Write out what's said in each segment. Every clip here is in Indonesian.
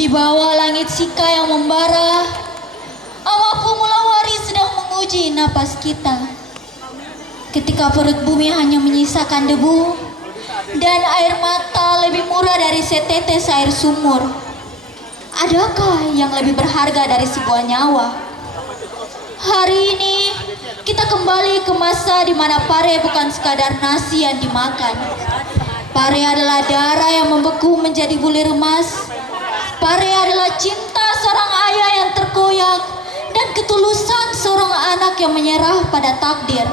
Di bawah langit Sika yang membara, awa Pumulawari sedang menguji napas kita. Ketika perut bumi hanya menyisakan debu dan air mata lebih murah dari setetes air sumur, adakah yang lebih berharga dari sebuah nyawa? Hari ini kita kembali ke masa di mana pare bukan sekadar nasi yang dimakan. Pare adalah darah yang membeku menjadi bulir emas. Pare adalah cinta seorang ayah yang terkoyak dan ketulusan seorang anak yang menyerah pada takdir.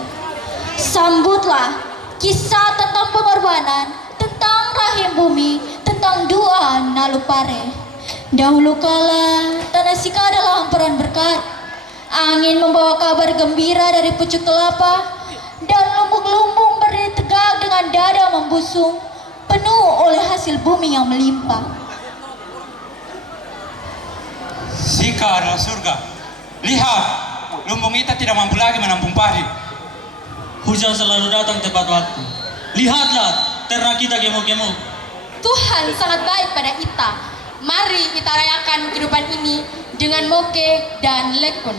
Sambutlah kisah tentang pengorbanan, tentang rahim bumi, tentang doa Nalu Pare. Dahulu kala tanah Sika adalah hamparan berkat. Angin membawa kabar gembira dari pucuk kelapa, dan lumbung-lumbung berdiri tegak dengan dada membusung, penuh oleh hasil bumi yang melimpah. Sika adalah surga. Lihat, lumbung kita tidak mampu lagi menampung padi. Hujan selalu datang tepat waktu. Lihatlah, ternak kita gemuk-gemuk. Tuhan sangat baik pada kita. Mari kita rayakan kehidupan ini dengan moke dan lekun.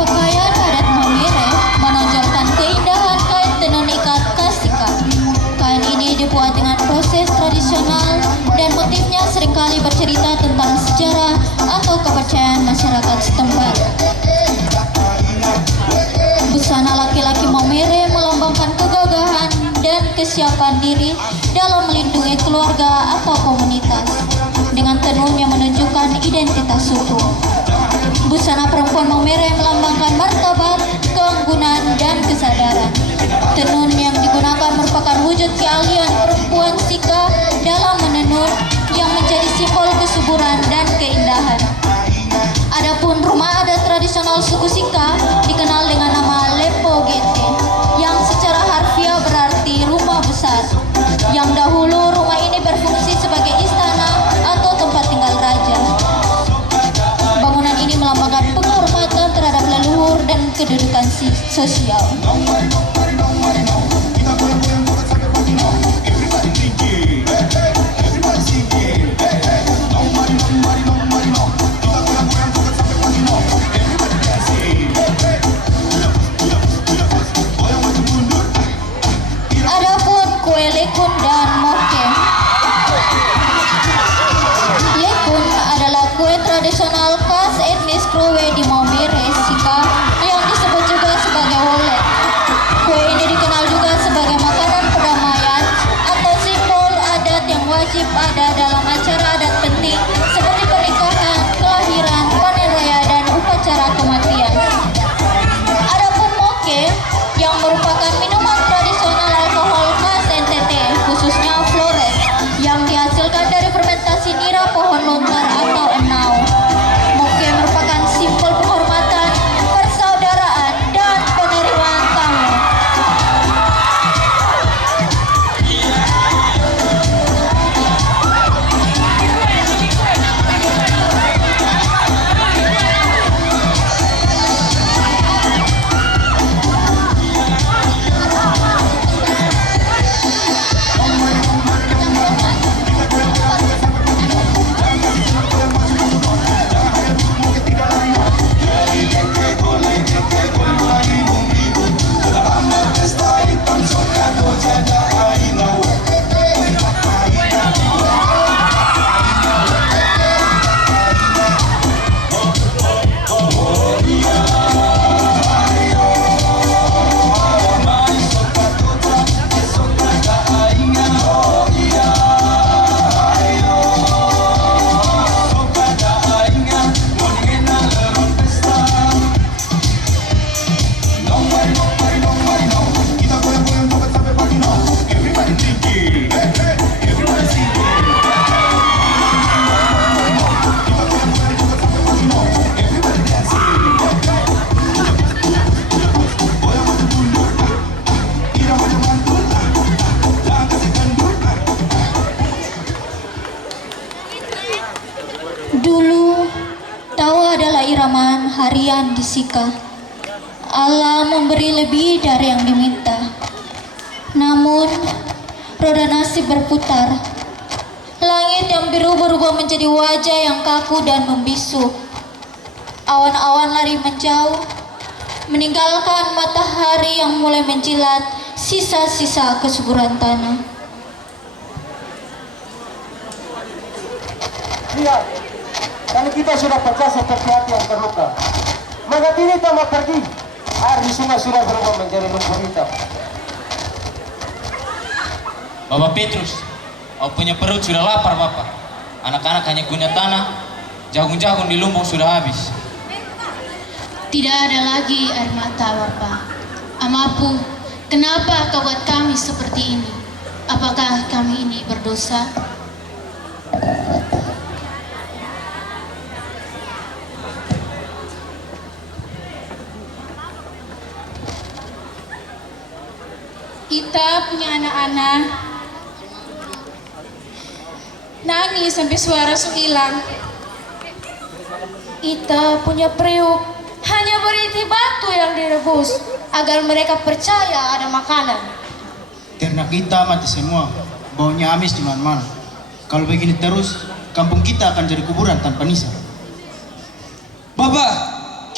Pakaian adat Mamere menonjolkan keindahan kain tenun ikat khas Sika. Kain ini dibuat dengan proses tradisional dan motifnya seringkali bercerita tentang sejarah atau kepercayaan masyarakat setempat. Busana laki-laki Mamere melambangkan kegagahan dan kesiapan diri dalam melindungi keluarga atau komunitas, dengan tenun yang menunjukkan identitas suku. Busana perempuan Mamere melambangkan martabat, keanggunan, dan kesadaran. Tenun yang digunakan merupakan wujud keahlian perempuan Sika dalam menenun yang menjadi simbol kesuburan dan keindahan. Adapun rumah adat tradisional suku Sika dikenal dengan nama Lepo Gete, yang secara harfiah berarti rumah besar. Yang dahulu rumah ini berfungsi sebagai istana atau tempat tinggal raja. Bangunan ini melambangkan penghormatan terhadap leluhur dan kedudukan sosial. Adapun kue lekun dan moke. Lekun adalah kue tradisional khas etnis Krowe di Mamere, Sika, yang disebut juga sebagai wolet. Kue ini dikenal juga sebagai makanan perdamaian atau simbol adat yang wajib ada dalam acara adat penting seperti pernikahan, kelahiran, panen raya, dan upacara kematian. Adapun moke yang merupakan minuman tradisional alkohol khas NTT, khususnya Flores, yang dihasilkan dari fermentasi nira pohon lontar atau enau. Moke merupakan simbol penghormatan, persaudaraan, dan penerimaan tamu. harian di Sika. Allah memberi lebih dari yang diminta. Namun, roda nasib berputar. Langit yang biru berubah menjadi wajah yang kaku dan membisu. Awan-awan lari menjauh, meninggalkan matahari yang mulai menjilat sisa-sisa kesuburan tanah. Lihat, kalau kita sudah pecah seperti hati yang terluka, maka ini tambah pergi. Air di sungai sudah berubah menjadi lumpur hitam. Bapak Petrus, aku punya perut sudah lapar Bapak. Anak-anak hanya guna tanah, jagung-jagung di lumbung sudah habis. Tidak ada lagi air mata, Bapak. Amapu, kenapa kau buat kami seperti ini? Apakah kami ini berdosa? Ita punya anak-anak nangis sampai suara su hilang. Ita punya periuk hanya berisi batu yang direbus agar mereka percaya ada makanan. Ternak kita mati semua, baunya amis di mana-mana. Kalau begini terus, kampung kita akan jadi kuburan tanpa nisa. Bapak,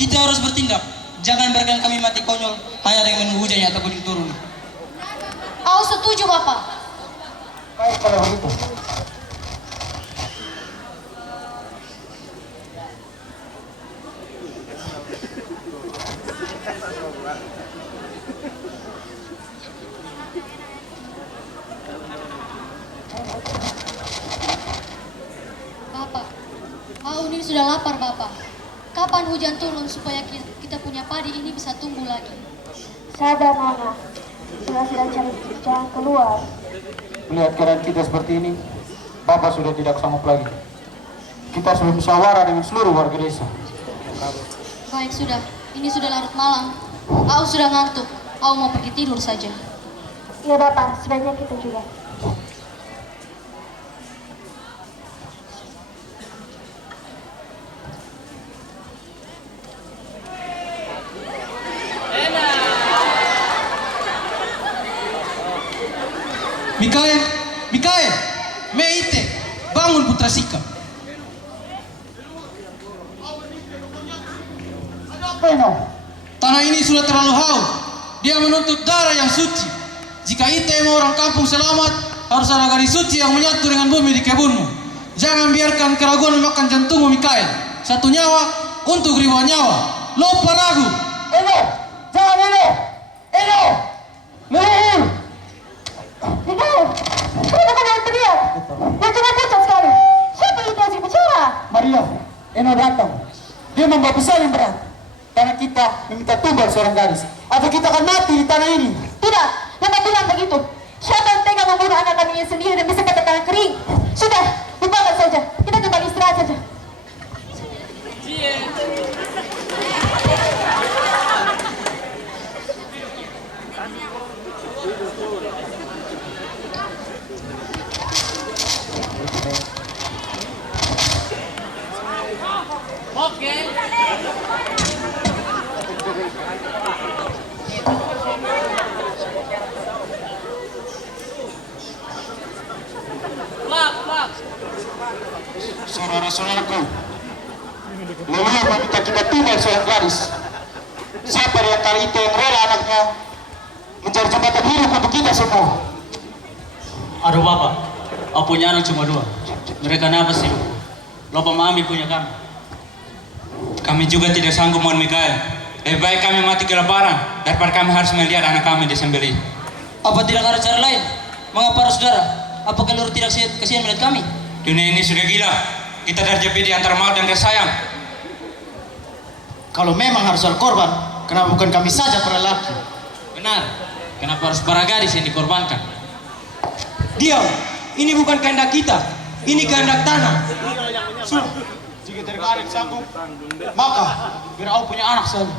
kita harus bertindak. Jangan biarkan kami mati konyol hanya dengan menunggu hujannya atau gunung turun. Aku setuju, Bapak. Baik kalau begitu. Bapak, aku ini sudah lapar, Bapak. Kapan hujan turun supaya kita punya padi ini bisa tumbuh lagi? Sabar, Nana. Sudah cari jalan keluar. Melihat keadaan kita seperti ini, Bapak sudah tidak sanggup lagi. Kita sudah musyawarah dengan seluruh warga desa. Baik, sudah. Ini sudah larut malam. Aku sudah ngantuk. Aku mau pergi tidur saja. Iya, Bapak. Sebaiknya kita juga. Mikael, Meite, bangun putra Sika. Tanah ini sudah terlalu haus. Dia menuntut darah yang suci. Jika Ite mau orang kampung selamat, harus ada gadis suci yang menyatu dengan bumi di kebunmu. Jangan biarkan keraguan memakan jantungmu, Mikael. Satu nyawa untuk ribuan nyawa. Lupa ragu. Eno, jangan Eno, Eno, Leluhur. Mikael, kenapa kau teriak? Wajahnya pucat sekali. Siapa itu yang bicara? Maria, Eno datang. Dia membawa pesan yang berat. Karena kita meminta tumbal seorang gadis. Atau kita akan mati di tanah ini. Tidak, jangan bilang begitu. Siapa yang tega membunuh anak kami sendiri dan bisa kata tangan kering? Sudah, lupakan saja. Kita kembali istirahat saja. Saudara-saudaraku, Leluhur meminta kita tumbal seorang gadis. Siapa di antara itu yang rela anaknya menjadi jembatan hidup untuk kita semua? Aduh Bapak, aku punya anak cuma 2. Mereka nafas hidup. Lupa mami punya kami. Kami juga tidak sanggup, mohon Mikael. Lebih baik kami mati kelaparan daripada kami harus melihat anak kami disembelih. Apa tidak ada cara lain? Mengapa harus darah? Apakah Leluhur tidak kasihan melihat kami? Dunia ini sudah gila. Kita terjepit di antara maut dan kasih sayang. Kalau memang harus ada korban, kenapa bukan kami saja para lelaki? Benar, kenapa harus para gadis yang dikorbankan? Diam, ini bukan kehendak kita. Ini kehendak tanah. Jika terkadang sanggup, maka biar aku punya anak saja.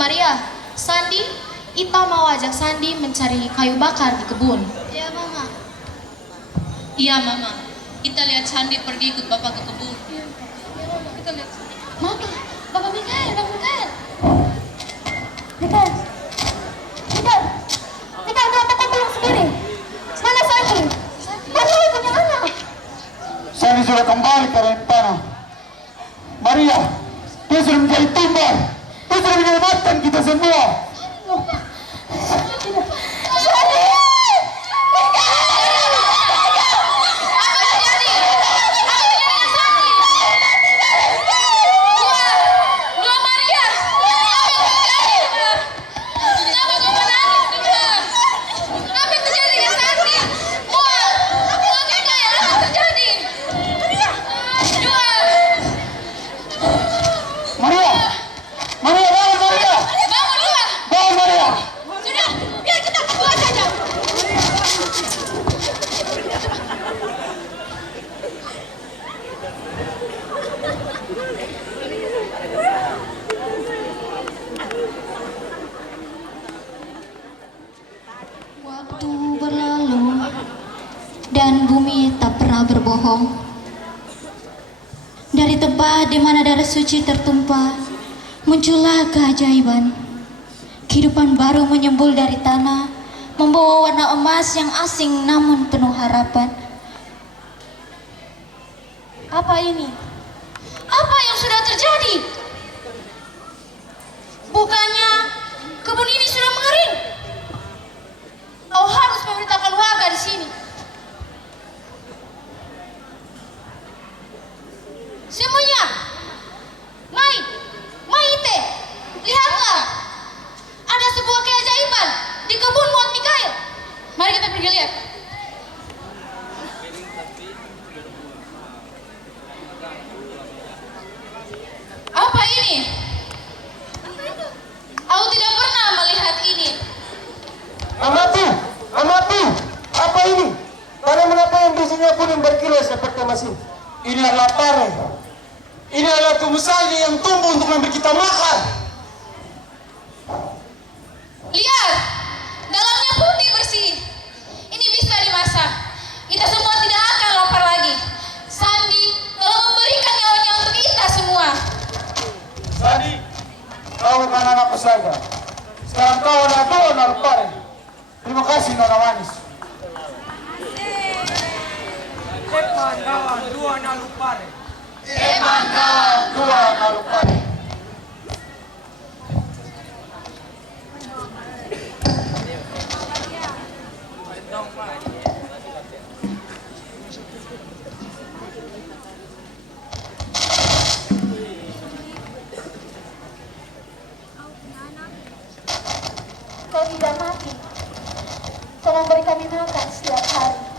Maria, Sandi, Ita mau ajak Sandi mencari kayu bakar di kebun. Ya, Mama. Iya, Mama. Kita lihat Sandi pergi ikut Bapak ke kebun. Kita lihat. Mama, Bapak Mikael, Bapak Mikael. Mikael, kenapa kau pulang sendiri? Mana Sandi? Mana lu punya anak? Sandi sudah kembali ke Rentana. Maria, dia sudah menjadi tumbal. Dia sudah menyelamatkan kita semua. Sandi! Waktu berlalu dan bumi tak pernah berbohong. Dari tempat di mana darah suci tertumpah, muncullah keajaiban. Kehidupan baru menyembul dari tanah, membawa warna emas yang asing namun penuh harapan. Apa ini? Apa yang sudah terjadi? Bukannya kebun ini sudah mengering? Kau harus memberitakan warga di sini. Semuanya, Maite, lihatlah, ada sebuah keajaiban di kebun Mount Mikael. Mari kita pergi lihat. Apa ini? Aku tidak pernah melihat ini. Amatu, apa ini? Pada mengapa yang biasanya kuning berkilau seperti mesin? Ini adalah pare. Ini adalah tumbuh salju yang tumbuh untuk memberi kita makan. Lihat, dalamnya putih bersih. Ini bisa dimasak. Kita semua tidak akan lapar lagi. Sandi telah memberikan nyawanya untuk kita semua. Sandi, kau bukan anakku saja. Sekarang kau ada dua narupare. Terima kasih Nona Manis. Dua narupare. Dua narupare. Kau tidak mati. Kau memberi kami makan setiap hari.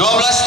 Dua belas